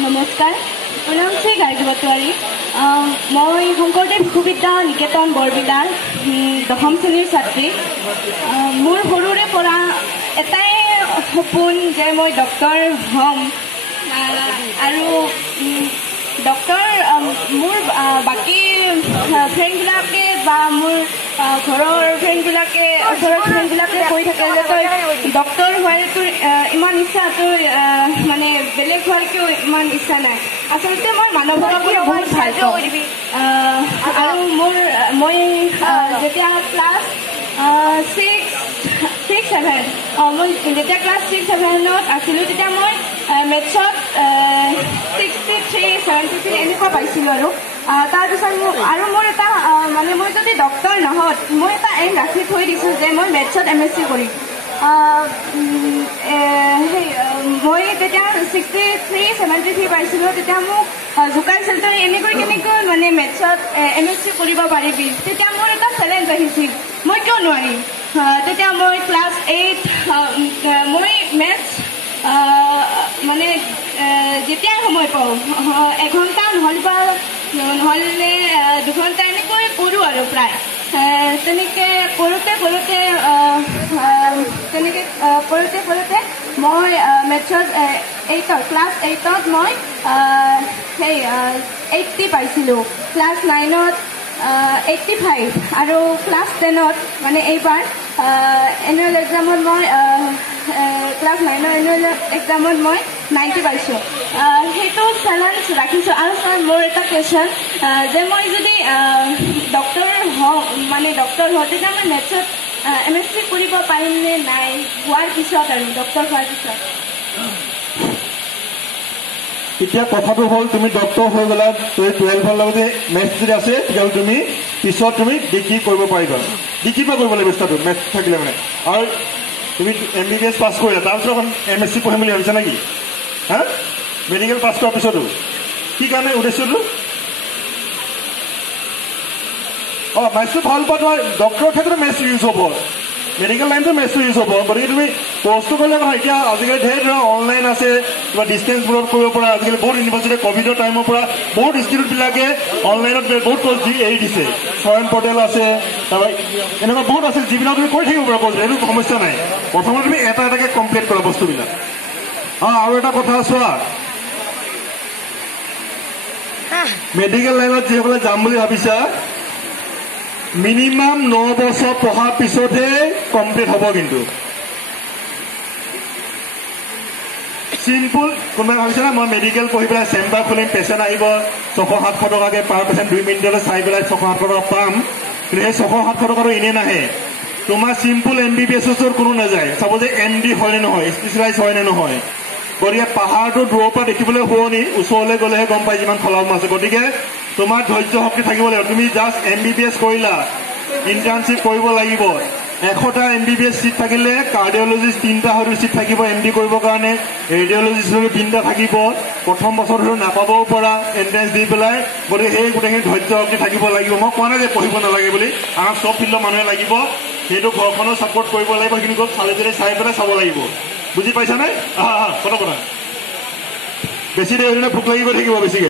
নমস্কাৰ, মোৰ নাম শ্ৰী গায়ত্ৰী বাটোৱাৰী। মই শংকৰদেৱ শিশু বিদ্যা নিকেতন বৰবিলাৰ 10ম শ্ৰেণীৰ ছাত্ৰী। মোৰ সৰুৰে পৰা এটাই সপোন যে মই ডক্তৰ হ'ম আৰু ডক্তৰ মোৰ বাকী ফ্ৰেণ্ডবিলাকে বা মোৰ ঘৰৰ ফ্ৰেণ্ডবিলাকে ওচৰৰ ফ্ৰেণ্ডবিলাকে কৈ থাকে যে তই ডক্তৰ হোৱাৰ তোৰ ইমান ইচ্ছা, তোৰ মানে বেলেগ হোৱাৰ কিয় ইমান ইচ্ছা নাই। আচলতে মই মানুহ বিলাকক বহুত ভাল পাওঁ আৰু মই যেতিয়া ক্লাছ 6-7 মই যেতিয়া ক্লাছ 6-7ত আছিলোঁ তেতিয়া মই মেথছত 63-73 এনেকুৱা পাইছিলোঁ আৰু তাৰপিছত মোৰ এটা মানে মই যদি ডক্তৰ নহত মই এটা এম ৰাখি থৈ দিছোঁ যে মই মেথছত MSc কৰিম। মই তেতিয়া 63-73 পাইছিলোঁ। তেতিয়া মোক জোকাইছিল তই এনেকৈ মানে মেথছত MSc কৰিব পাৰিবি। তেতিয়া মোৰ এটা চেলেঞ্জ আহিছিল, মই কিয় নোৱাৰিম। তেতিয়া মই ক্লাছ 8 মই মেথছ মানে যেতিয়াই সময় পাওঁ 1 ঘণ্টা নহ'লে 2 ঘণ্টা এনেকৈ কৰোঁ আৰু প্ৰায় তেনেকৈ কৰোঁতে মই মেথছত ক্লাছ 8ত মই 80 পাইছিলোঁ, ক্লাছ 9ত 85 আৰু ক্লাছ 10ত মানে এইবাৰ এনুৱেল এক্সামত মই ক্লাছ 9ৰ এনুৱেল এক্সামত মই 90 পাইছোঁ। সেইটো চেলেঞ্জ ৰাখিছোঁ। আৰু ছাৰ মোৰ এটা কুৱেশ্যন যে মই যদি ডক্তৰ হওঁ তেতিয়া মই মেথছত MSc কৰিব পাৰিম নে নাই হোৱাৰ পিছত আৰু ডক্তৰ হোৱাৰ পিছত। এতিয়া কথাটো হ'ল তুমি ডক্তৰ হৈ গ'লা, তুমি 12ৰ লগতে মেথছ যদি আছে তেতিয়াহ'লে তুমি পিছত তুমি ডিগ্ৰী কৰিব পাৰিবা। ডিগ্ৰী পৰা কৰিব লাগিব ষ্টাৰ্ট মেথছ থাকিলে মানে। আৰু তুমি MBBS পাছ কৰিলা, তাৰপিছত MSc পঢ়িম বুলি ভাবিছা নেকি? হা, মেডিকেল পাছ কৰাৰ পিছতো কি কাৰণে উদ্দেশ্যটো? মেথছটো ভাল পোৱা, তোমাৰ ডক্টৰৰ ক্ষেত্ৰত মেথছ ইউজ হ'ব, মেডিকেল লাইনটো মেথছটো ইউজ হ'ব। গতিকে তুমি কৰ্চটো কৰিলে নহয়। এতিয়া আজিকালি ধেৰ ধৰা অনলাইন আছে, কিবা ডিষ্টেঞ্চ বোৰত কৰিব পৰা। আজিকালি বহুত ইউনিভাৰ্চিটি ক'ভিডৰ টাইমৰ পৰা বহুত ইনষ্টিটিউটবিলাকে অনলাইনত বহুত কৰ্চ দি এৰি দিছে। স্বয়ন পৰ্টেল আছে, তাৰপৰা এনেকুৱা বহুত আছে যিবিলাক তুমি কৰি থাকিব পাৰা কৰ্চ, এইটো সমস্যা নাই। প্ৰথমতে তুমি এটাকৈ কমপ্লিট কৰা বস্তুবিলাক। আৰু এটা কথা চোৱা, মেডিকেল লাইনত যিসকলে যাম বুলি ভাবিছা মিনিমাম 9 বছৰ পঢ়াৰ পিছতহে কমপ্লিট হ'ব। কিন্তু চিম্পুল কোনোবাই ভাবিছে না মই মেডিকেল পঢ়ি পেলাই চেম্বাৰ খুলিম, পেচেণ্ট আহিব 600-700 টকাকৈ পাৰ পেচেণ্ট 2 মিনিটলৈ চাই পেলাই 600-700 টকা পাম। কিন্তু সেই 600-700 টকাটো এনেই নাহে। তোমাৰ চিম্পুল MBBS কোনো নাযায়, চাব যে MD হয় নে নহয়, স্পেচিয়েলাইজ হয় নে নহয়। গতিকে পাহাৰটো দূৰৰ পৰা দেখিবলৈ শুৱনি, ওচৰলৈ গ'লেহে গম পাই যিমান খলাম আছে। গতিকে তোমাৰ ধৈৰ্য শক্তি থাকিব লাগিব। তুমি জাষ্ট MBBS কৰিলা, ইণ্টাৰ্ণশ্বিপ কৰিব লাগিব। 100টা MBBS চিট থাকিলে কাৰ্ডিঅলজিষ্ট 3টা হয়তো চিট থাকিব MD কৰিবৰ কাৰণে, ৰেডিঅলজিষ্ট 3টা থাকিব। প্ৰথম বছৰ ধৰি নাপাবও পৰা এণ্ট্ৰেঞ্চ দি পেলাই। গতিকে সেই গোটেইখিনি ধৈৰ্য শক্তি থাকিব লাগিব। মই কোৱা নাই যে পঢ়িব নালাগে বুলি, আমাক চব ফিল্ডৰ মানুহে লাগিব। সেইটো ঘৰখনো ছাপোৰ্ট কৰিব লাগিব, সেইখিনি গৈ চাই পেলাই চাব লাগিব। বুজি পাইছানে? কথা বেছি দেৰি ভোক লাগিব থাকিব বেছিকে।